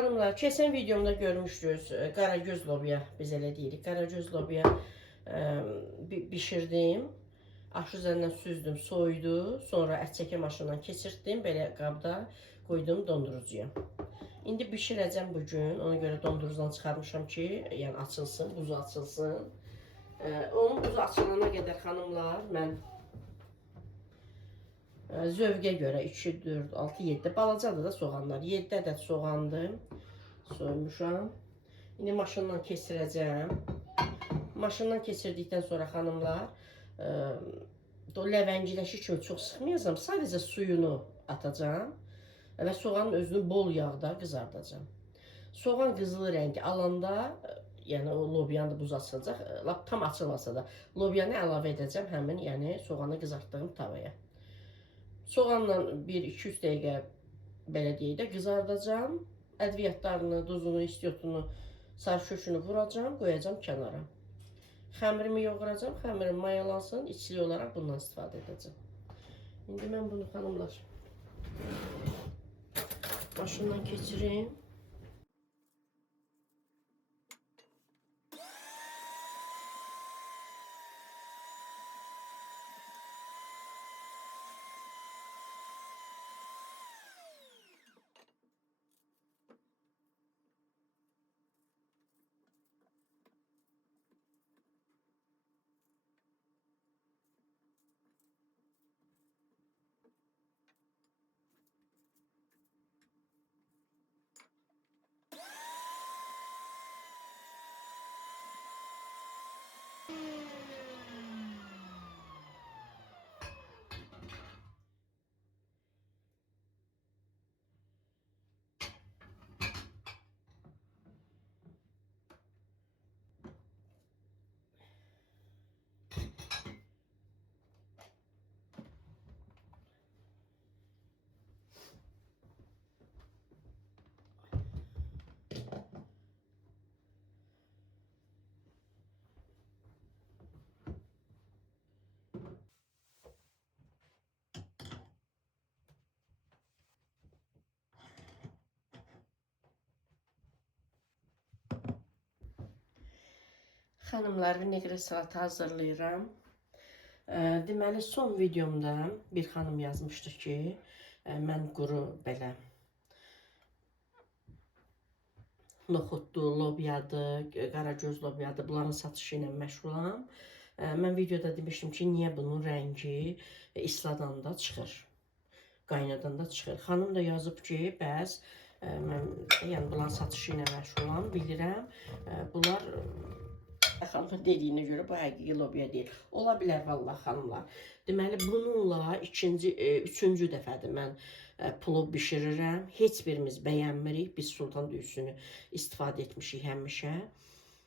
Xanımlar, keçən videomda görmüşdünüz, qaragöz lobya biz elə deyirik. Qaragöz lobya bişirdim. Aş üzərindən süzdüm, soydu. Sonra ət çəkə maşından keçirtdim. Belə qabda qoydum dondurucuya. İndi bişirəcəm bugün. Ona görə dondurucudan çıxarmışam ki, yəni açılsın, buzu açılsın. Onun buzu açılana qədər xanımlar, mən zövqə görə 2, 4, 6, 7, balacadır da soğanlar. 7 ədəd soğandım, soymuşam. İndi maşından keçirəcəm. Maşından keçirdikdən sonra xanımlar, ləvəngiləşi kimi çox sıxmayacağım. Sadəcə suyunu atacağım və soğanın özünü bol yağda qızardacağım. Soğan qızılı rəngi alanda, yəni o lobyanı da buz açılacaq, lap tam açılmasa da lobyanı əlavə edəcəm həmin, yəni soğanı qızartdığım tavaya. Soğanla 1-200 dəqiqə belə deyək də qızardacağım. Ədviyyatlarını, duzunu, istiotunu, sarı kökünü vuracağım, qoyacağım kənara. Xəmirimi yoğuracağım, xəmirim mayalansın, içli olaraq bundan istifadə edəcəm. İndi mən bunu xanımlar maşından keçirim. Xanımlar, vinegre salatı hazırlayıram. Deməli, son videomda bir xanım yazmışdı ki, mən quru belə noxudlu, lobyadır, qaragöz lobyadır, bunların satışı ilə məşğulam. Mən videoda demişdim ki, niyə bunun rəngi isladanda çıxır, qaynadanda çıxır. Xanım da yazıb ki, bəs mən yəni bunların satışı ilə məşğulam, bilirəm. Bunlar xanımın dediyinə görə bu həqiqi lobya deyil. Ola bilər vallahi xanımlar. Deməli, bununla üçüncü dəfədir mən plov bişirirəm. Heç birimiz bəyənmirik. Biz sultan düyüsünü istifadə etmişik həmişə.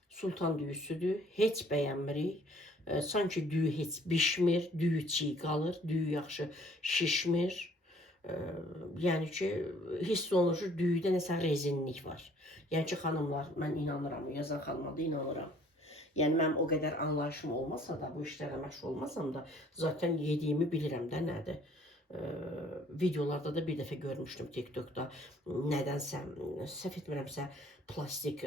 Sultan düyüsüdür. Heç bəyənmirik. Sanki düyü heç bişmir, düyü çiğ qalır, düyü yaxşı şişmir. Yəni ki, hiss olunur ki, düyüdə nəsə rezinlik var. Yəni ki, xanımlar, mən inanıram, yazan xanıma da inanıram. Yəni, mənim o qədər anlayışım olmasa da, bu işlərlə məşğul olmasam da, zaten yediyimi bilirəm də nədir. Videolarda da bir dəfə görmüşdüm TikTokda, nədənsə, səhv etmirəmsə, plastik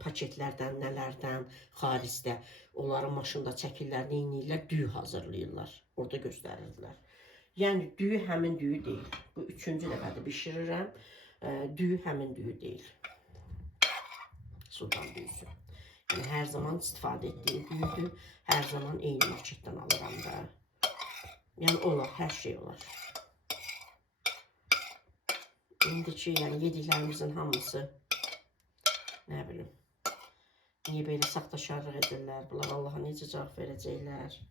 paketlərdən, nələrdən, xaricdə, onların maşında çəkirlər, neynirlər, düyü hazırlayırlar, orada göstərirdilər. Yəni, düyü həmin düyü deyil. Bu üçüncü dəfədir bişirirəm, düyü həmin düyü deyil. Sultan düyüsü. Yəni, hər zaman istifadə etdiyim düyüdür, hər zaman eyni marketdən alıram da. Yəni, olar, hər şey olar. İndi ki, yəni, yediklərimizin hamısı, nə bilim, niyə belə saxtaşarlıq edirlər, bunlar Allaha necə cavab verəcəklər.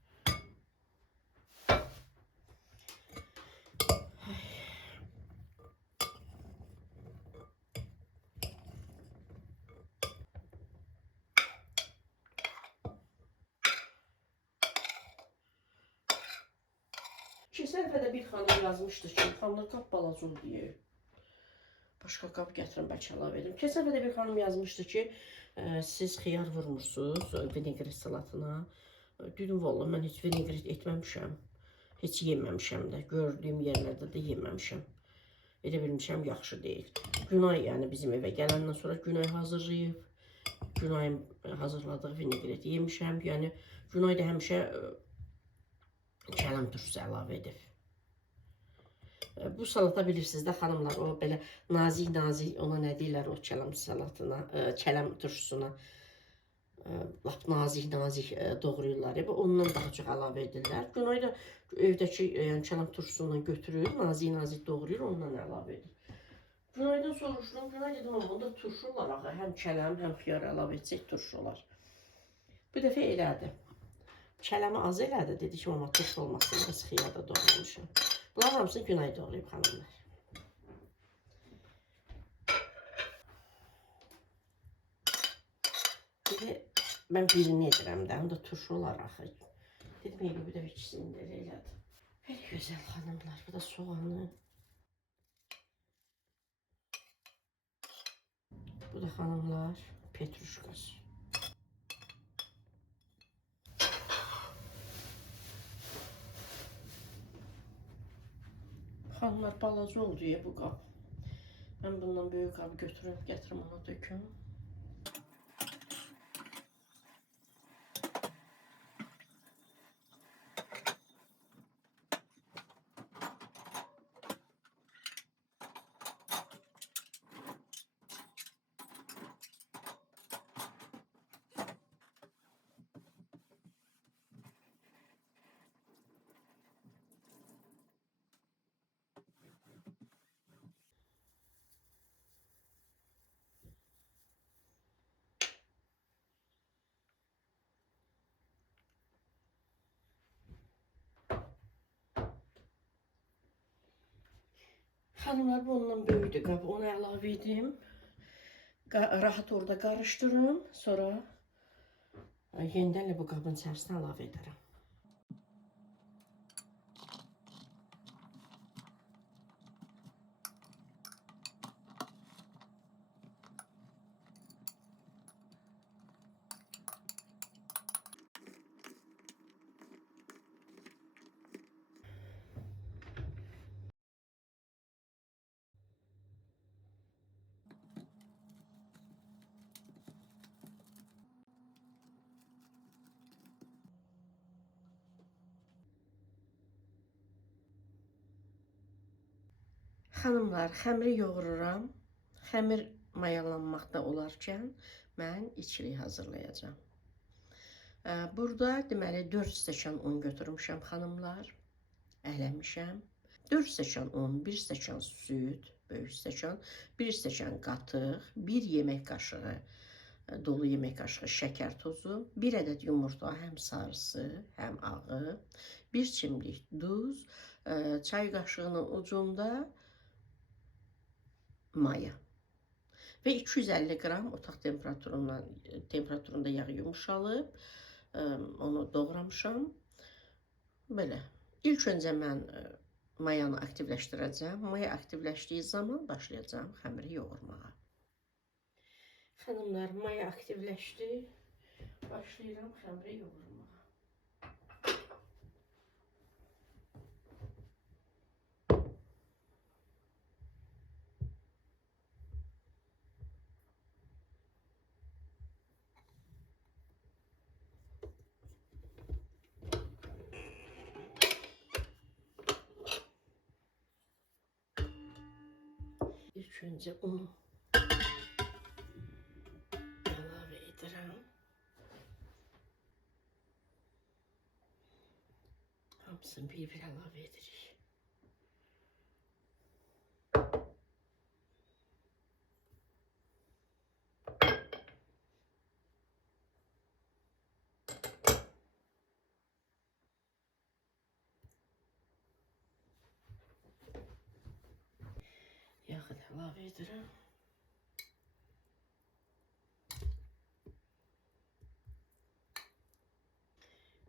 Keçən dəfə də bir xanım yazmışdı ki, xanımlar qap balaca ol deyə. Başqa qap gətirin, bəlkə əlavə edim. Keçən dəfə də bir xanım yazmışdı ki, siz xiyar vurmursunuz vinegret salatına. Dedim, valla, mən heç vinegret etməmişəm. Heç yeməmişəm də. Gördüyüm yerlərdə də yeməmişəm. Elə bilmişəm yaxşı deyil. Günay yəni bizim evə gələndən sonra Günay hazırlayıb. Günayın hazırladığı vinegret yemişəm. Yəni Günay da həmişə kələm turşusu əlavə edib. Bu salata bilirsiniz də xanımlar, o belə nazik-nazik, ona nə deyirlər o kələm salatına, kələm turşusuna. Lap nazik-nazik doğrayırlar. Ondan daha çox əlavə edirlər. Günay da evdəki yəni kələm turşusundan götürür, nazik-nazik doğrayır, ondan əlavə edir. Günaydan soruşdum, Günay dedim, onda turşu olar axı, həm kələm, həm xiyar əlavə etsək turşu olar. Bu dəfə elədi. Kələmi az elədi, dedi ki, amma turşu olmasın, biraz xiyar da doğramışam. Bunların hamısını Günay doğrayıb xanımlar. Mən birini edirəm də, onda turşu olar axı. Dedim, elə bir də ikisini də elədim. Belə gözəl xanımlar, bu da soğanı. Bu da xanımlar, petruşkası. Xanımlar, balaca oldu ya bu qab. Mən bundan böyük qabı götürüb, gətirim ona döküm. Xanımlar, bu ondan böyükdür qab, onu əlavə edeyim. Rahat orada qarışdırım, sonra yenidən bu qabın içərisinə əlavə edərəm. Xanımlar, xəmiri yoğururam. Xəmir mayalanmaqda olarkən mən içlik hazırlayacağam. Burada deməli 4 stəkan un götürmüşəm xanımlar. Əhləmişəm. 4 stəkan un, 1 stəkan süd, böyük stəkan, 1 stəkan qatıq, 1 yemək qaşığı, dolu yemək qaşığı şəkər tozu, 1 ədəd yumurta, həm sarısı, həm ağı, 1 çimdik duz, çay qaşığının ucunda maya və 250 qram otaq temperaturunda yağ yumuşalıb, onu doğramışam. Belə. İlk öncə mən mayanı aktivləşdirəcəm. Maya aktivləşdiyi zaman başlayacağım xəmiri yoğurmağa. Xanımlar, maya aktivləşdi. Başlayıram xəmiri yoğurmağa. İlk öncə unu əlavə edirəm. Hamısını bir-bir əlavə edirik. Yağı da əlavə edirəm.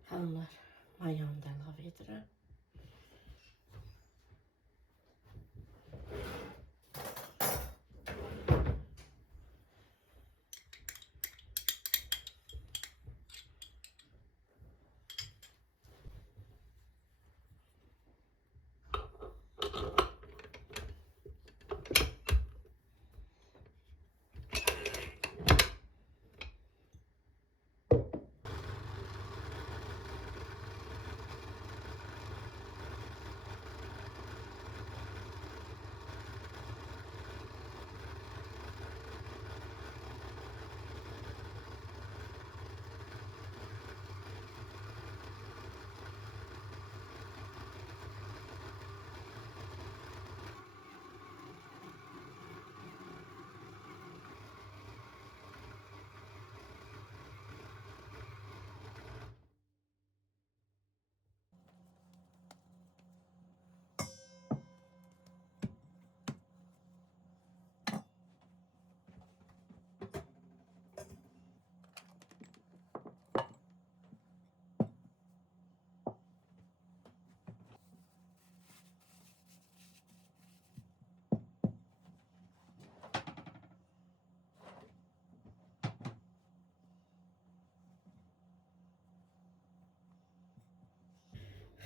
Xanımlar, mayanı da əlavə edirəm.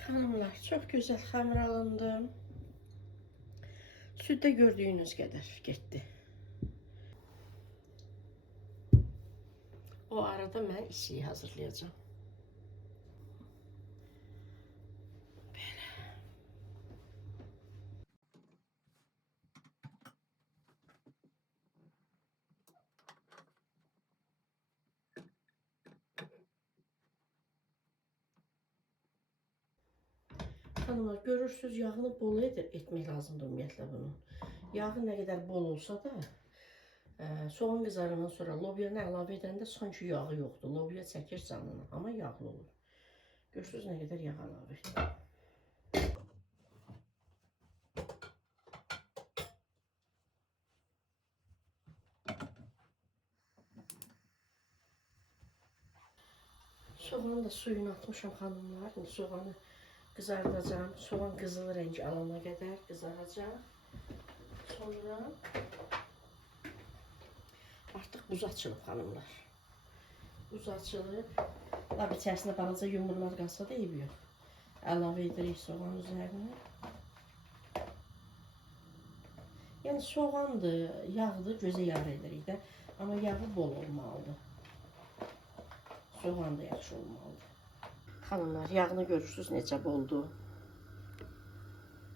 Hanımlar, çok güzel hamur alındı. Sütde gördüğünüz kadar gitti. O arada ben içliyi hazırlayacağım. Hanımlar, görürsünüz yağını bol etmek lazımdır ümumiyyətlə bunun. Yağı nə qədər bol olsa da, soğan qızarından sonra lobyanı əlavə edəndə sanki yağı yoxdur. Lobya çəkir canını, amma yağlı olur. Görürsünüz nə qədər yağ əlavə etdim. Soğanın da suyunu atmışam hanımlar. Şimdi soğanı kızardacağım. Soğan qızıl rəng alana qədər qızaracaq. Sonra artıq buz açılıb hanımlar. Buz açılıb. Tabii içərisində balaca yumurlar qalsa da eybi yox. Əlavə edirik soğan üzərinə. Yəni soğandır, yağdır, gözə yar edirik də. Amma yağı bol olmalıdır. Soğan da yaxşı olmalıdır. Hanımlar, yağını görürsünüz necə boldu.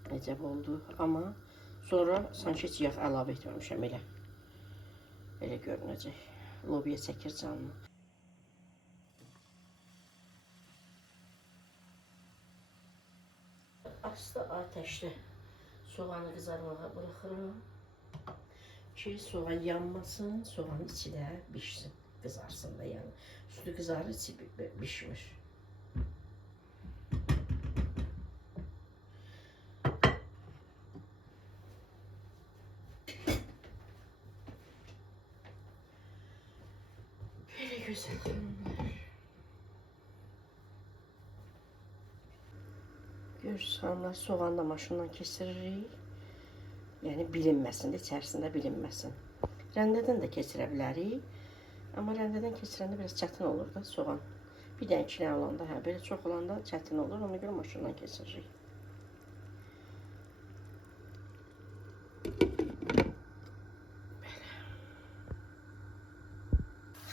Necə boldu. Amma sonra sanki heç yağ əlavə etməmişəm elə. Elə görünəcək. Lobya çəkir canını. Asta ateşdə soğanı qızarmağa bırakırım ki soğan yanmasın, soğanın içi də pişsin, qızarsın da yəni. Üstü qızarır, içi pişmir. Belə gözəl hanımlar. Görürsünüz hanımlar, soğanı da maşından keçiririk. Yəni bilinməsin də, içərisində bilinməsin. Rəndədən də keçirə bilərik. Amma rəndədən keçirəndə biraz çətin olur da soğan. Bir dənə iki dənə olanda, belə çox olanda çətin olur. Ona görə maşından keçiririk.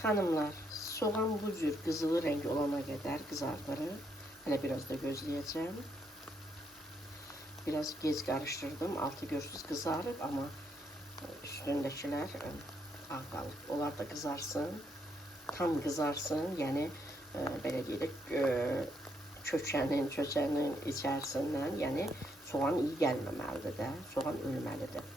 Hanımlar, soğan bu cür qızılı rəng olana qədər qızardırıq. Hələ biraz da gözləyəcəm. Biraz gec qarışdırdım. Altı görürsünüz qızarıb, amma üstündəkilər ağ qalıb. Onlar da qızarsın. Tam qızarsın. Yəni belə deyək, çökənin içərisindən, yəni soğan iyi gəlməməlidir də. Soğan ölməlidir.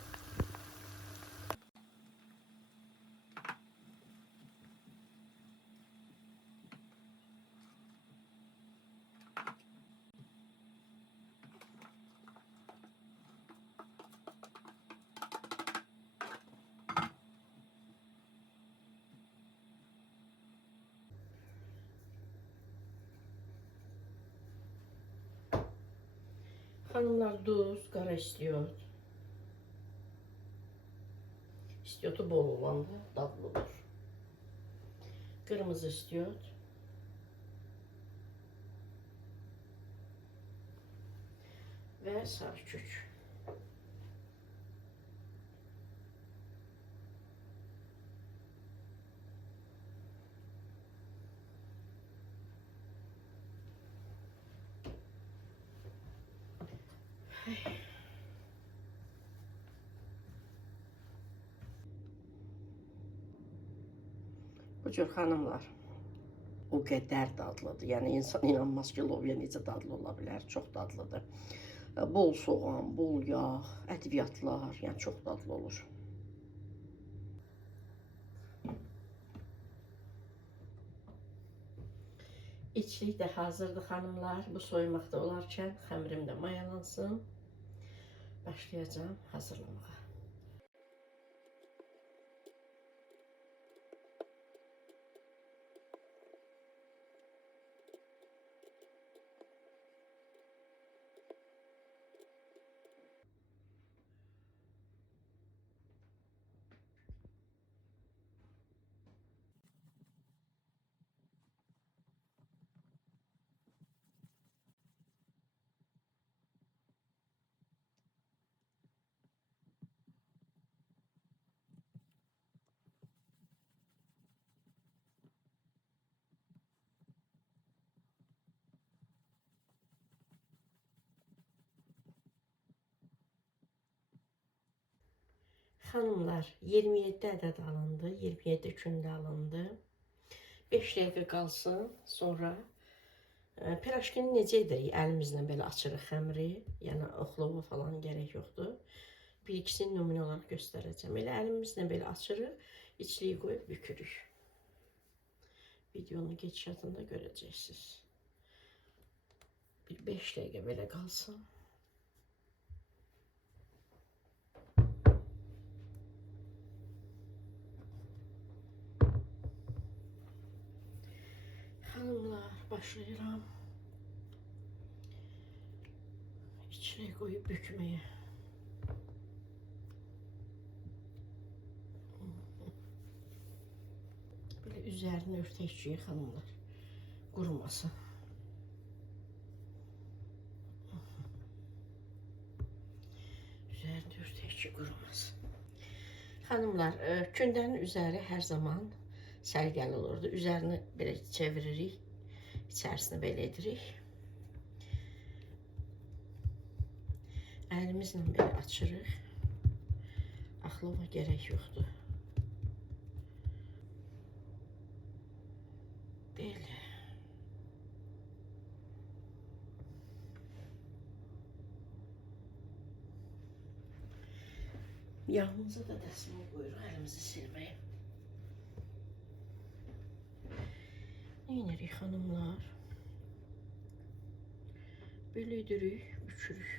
Hanımlar, duz, qara istiyot. İstiyotu bol olanda dadlı olur. Qırmızı istiyot. Və sarı kök. Bu cür hanımlar o qədər dadlıdır. Yəni insan inanmaz ki, lobya necə dadlı ola bilər. Çox dadlıdır. Bol soğan, bol yağ, ədviyyatlar, yəni çox dadlı olur. İçlik də hazırdır hanımlar. Bu soymaqda olarkən xəmirim də mayalansın. Başlayacağım hazırlamağa. Xanımlar, 27 ədəd alındı, 27 gündə alındı. 5 dəqiqə qalsın, sonra piraşkini necə edirik? Əlimizlə belə açırıq xəmiri, yəni oxlova falan gərək yoxdur. Bir ikisini nümunə olaraq göstərəcəm. Elə əlimizlə belə açırıq, içliyi qoyub bükürük. Videonun gedişatında görəcəksiniz. Bir 5 dəqiqə belə qalsın. Xanımlar, başlayıram. İçine koyup bükmeye. Böyle üzerine örtəkçiyi xanımlar. Qurumasın. Üzerine örtəkçi qurumasın. Xanımlar, kündənin üzəri hər zaman sərgəli olurdu. Üzərini belə çeviririk. İçərisini belə edirik. Əlimizlə belə açırıq. Axlova gərək yoxdur. Belə. Yağımıza da dəsmal qoyuruq əlimizi silməyə. Neyinirik xanımlar? Belə edirik, bükürük.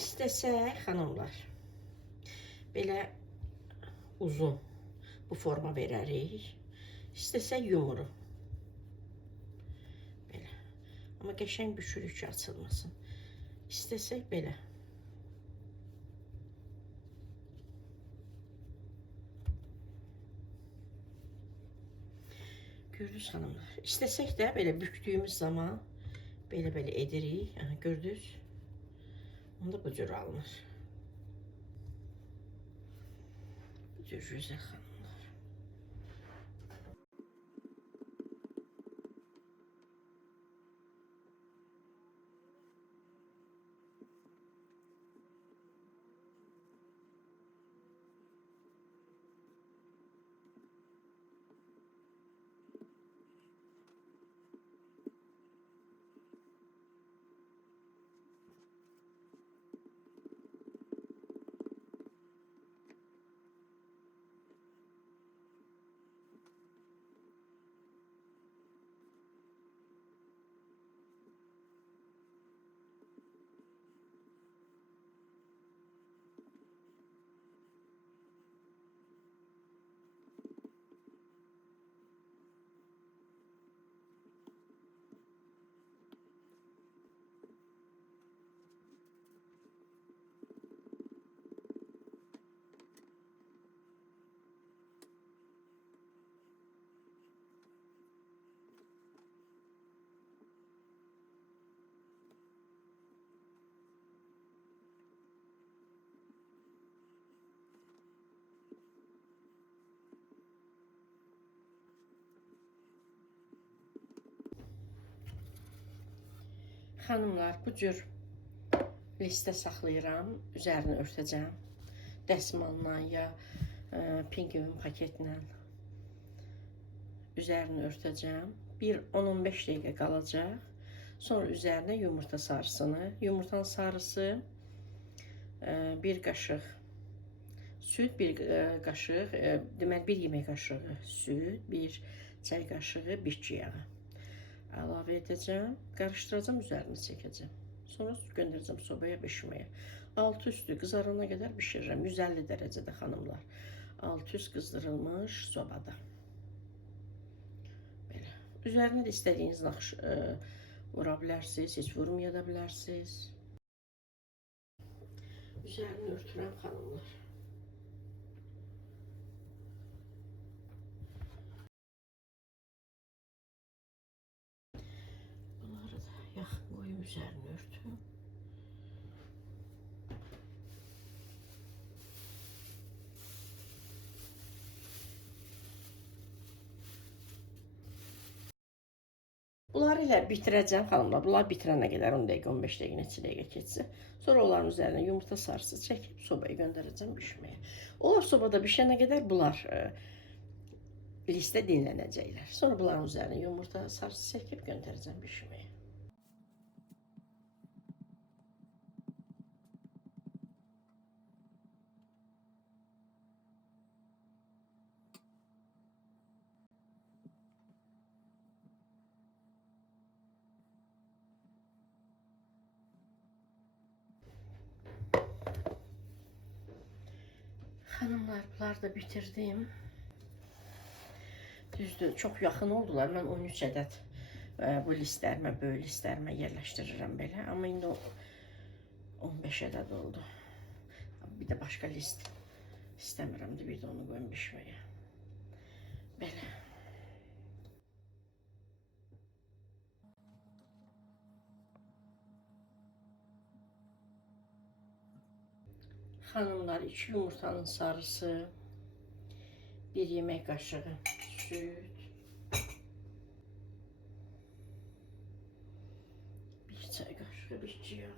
İstəsək xanımlar, belə uzun bu forma verərik. İstəsək yumuruq. Belə. Amma qəşəng bükürük ki, açılmasın. İstəsək belə. Gördünüz xanımlar. İstəsək də belə büktüyümüz zaman belə edirik. Yəni, gördünüz? Onda bu cür alınır. Bu cür gözəl xanımlar. Xanımlar, bu cür listə saxlayıram, üzərini örtəcəm. Dəsmalla ya pingvin paketlə üzərini örtəcəm. Bir 10-15 dəqiqə qalacaq. Sonra üzərinə yumurta sarısını, yumurtanın sarısı, bir qaşıq süd, bir qaşıq, deməli bir yemək qaşığı süd, bir çay qaşığı bitki yağı əlavə edəcəm, qarışdıracağım, üzərini çəkəcəm. Sonra göndərəcəm sobaya bişməyə. Altı üstü qızarana qədər bişirirəm. 150 dərəcədə xanımlar. Altı üst qızdırılmış sobada. Belə. Üzərinə də istədiyiniz naxış vura bilərsiniz, heç vurmaya da bilərsiniz. Üzərini örtürəm xanımlar. Yaxın qoyum üzərini örtüm. Bunları ilə bitirəcəm xanımlar. Bunlar bitirənə qədər 10 dəqiqə, 15 dəqiqə, neçə dəqiqə keçsin. Sonra onların üzərinə yumurta sarısı çəkib sobaya göndərəcəm bişməyə. Onlar sobada bişənə qədər bunlar listə dinlənəcəklər. Sonra bunların üzərinə yumurta sarısı çəkib göndərəcəm bişməyə. Hanımlar, bunları da bitirdim. Düzdür, çox yaxın oldular. Mən 13 ədəd bu listlərimə, böyük listlərimə yerləşdirirəm belə. Amma indi 15 ədəd oldu. Bir də başqa list istəmirəm də, bir də onu qoyum bişməyə. Belə. Hanımlar, 2 yumurtanın sarısı, 1 yemək qaşığı süt, 1 çay qaşığı bitki yağı.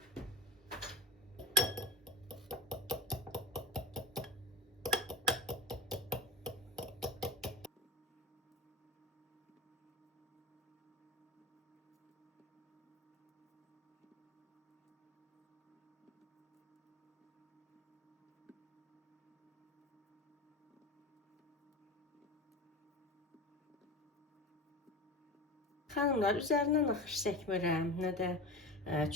Xanımlar, üzərinə naxış çəkmirəm, nə də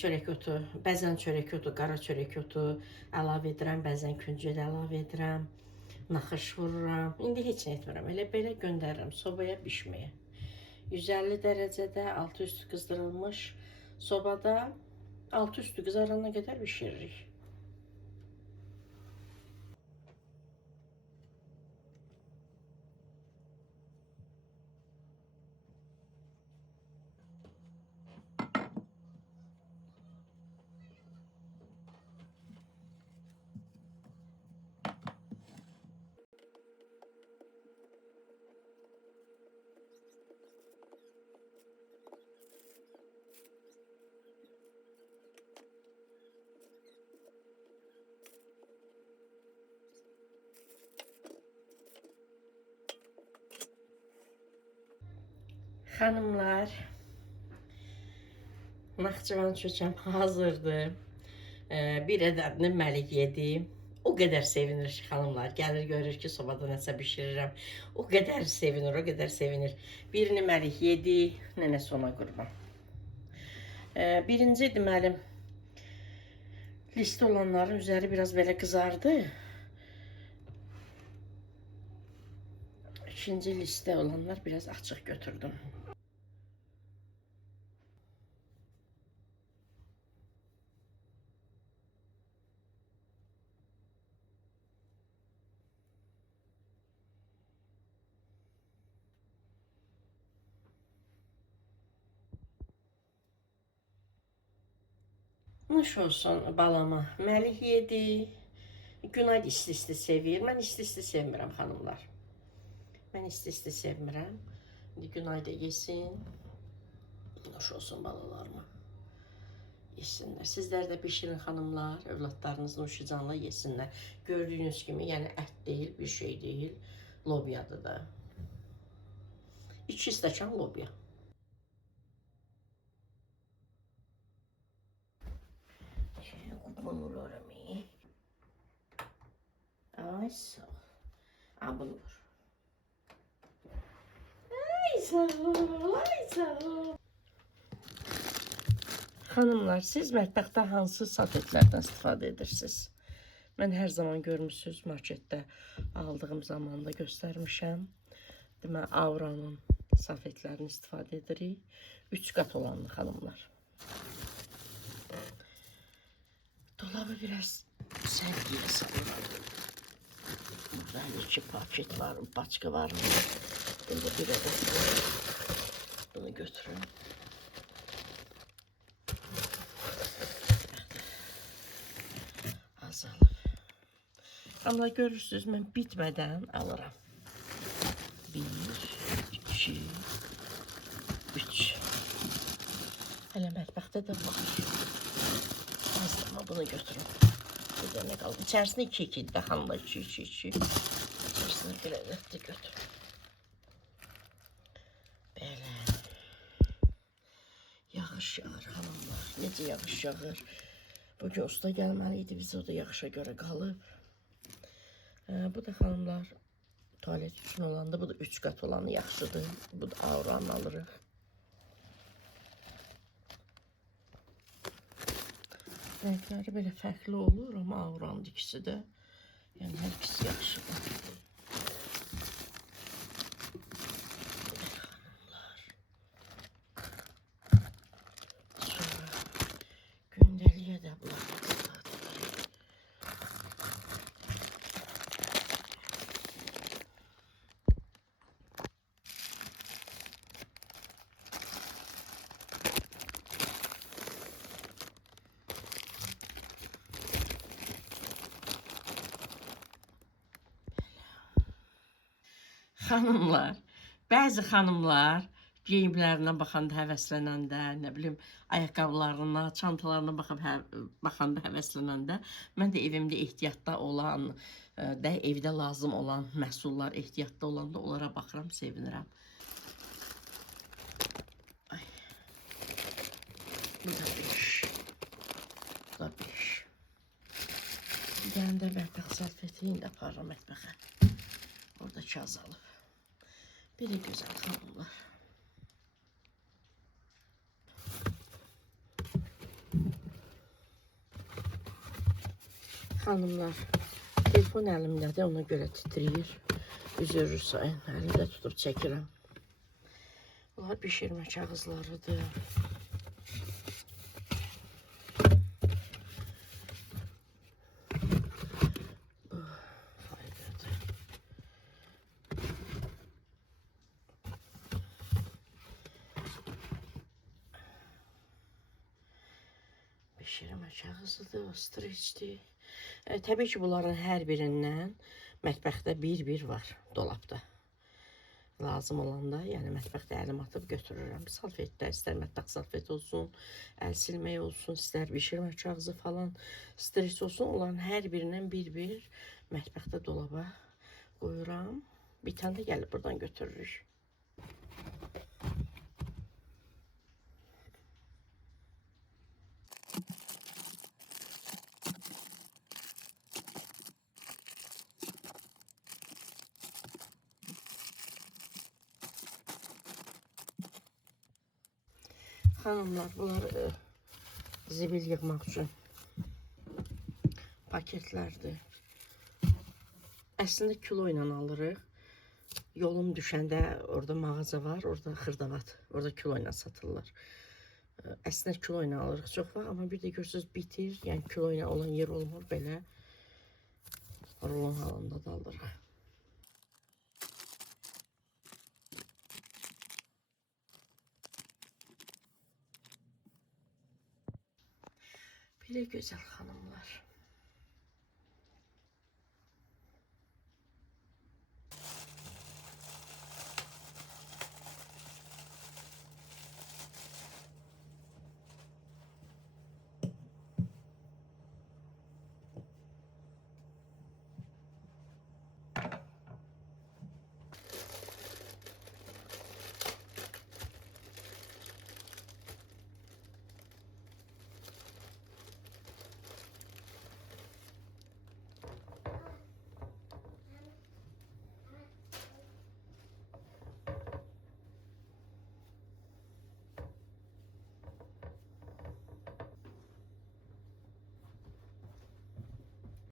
çörək otu, bəzən çörək otu, qara çörək otu əlavə edirəm, bəzən küncüd əlavə edirəm, naxış vururam. İndi heç nə etmirəm, elə belə göndərirəm sobaya bişməyə. 150 dərəcədə altı üstü qızdırılmış sobada altı üstü qızarana qədər bişiririk. Xanımlar, Naxçıvan çökəm hazırdır. Bir ədədini Məlik yedi. O qədər sevinir ki, xanımlar. Gəlir görür ki, sobada nəsə bişirirəm. O qədər sevinir, o qədər sevinir. Birini Məlik yedi, nənəsi ona qurban. Birinci deməli, listə olanların üzəri biraz belə qızardı. İkinci listə olanlar biraz açıq götürdüm. Nuş olsun balama. Məlik yedi. Günay isti-isti sevir. Mən isti-isti sevmirəm xanımlar. Mən isti-isti sevmirəm. İndi Günay da yesin. Nuş olsun balalarıma. Yesinlər. Sizlər də bişirin xanımlar. Övladlarınız nuşicanla yesinlər. Gördüyünüz kimi, yəni ət deyil, bir şey deyil. Lobyadır da. 2 stəkan lobya. Bunları mı? Ay sağ ol. Aa, bunu vur. Ay sağ ol, ay sağ ol. Xanımlar, siz mətbəxdə hansı safetlərdən istifadə edirsiniz? Mən hər zaman görmüşsünüz, marketdə aldığım zamanda göstərmişəm. Demə, Auranın safetlərini istifadə edirik. 3 qat olanlı xanımlar. Dolabı biraz sərgiyə salıram. Burada 2 paket var, paçka var. Burada bir ədəd bunu götürün. Azalıb. Amma görürsünüz, mən bitmədən alıram. 1, 2, 3. Bizdə də var. Neyse, ama bunu götürün. Bir dənə qaldı. İçərisində 2-2 idi də xanımlar. 2-2-2. İçərisində bir ədəd də götürün. Belə. Yağış yağır xanımlar. Necə yağış yağır. Bugün usta gəlməli idi. Biz o da yağışa görə qalıb. Bu da xanımlar tualet üçün olanda. Bu da 3 qat olanı yaxşıdır. Bu da Auranı alırıq. Renkləri belə fərqli olur, amma Auranın ikisi də. Yəni hər ikisi yaxşıdır. Gündəliyə də bunlar. Xanımlar, bəzi xanımlar geyimlərinə baxanda həvəslənəndə, nə bilim, ayaqqabılarına, çantalarına baxanda həvəslənəndə, mən də evimdə ehtiyatda olan, evdə lazım olan məhsullar ehtiyatda olanda onlara baxıram, sevinirəm. Ay. Bu da 5. Bu da 5. Bir dənə də mətbəx səlfəti indi aparıram mətbəxə. Orada kaz alıb. Biri güzel xanımlar. Xanımlar, telefon əlimdədir, ona görə titrəyir. Üzürür sayın, əlimdə tutub çəkirəm. Bunlar bişirmə kağızlarıdır. Pişirmə kağızıdır, streçdir. Təbii ki, bunların hər birindən mətbəxdə bir var dolabda. Lazım olanda, yəni mətbəxdə əlim atıb götürürəm. Salfetlər, istər mətbəx salfet olsun, əl silmək olsun, istər pişirmə kağızı falan, streç olsun. Onların hər birindən bir mətbəxdə dolaba qoyuram. Bir tane də gəlib buradan götürürük. Hanımlar, bunlar zibil yığmaq üçün paketlərdir. Əslində kilo ilə alırıq. Yolum düşəndə orada mağaza var, orada xırdavat, orada kilo ilə satırlar. Əslində kilo ilə alırıq çox var, amma bir də görürsünüz bitir, yəni kilo ilə olan yer olmur, belə rolon halında da alırıq. Belə gözəl xanımlar.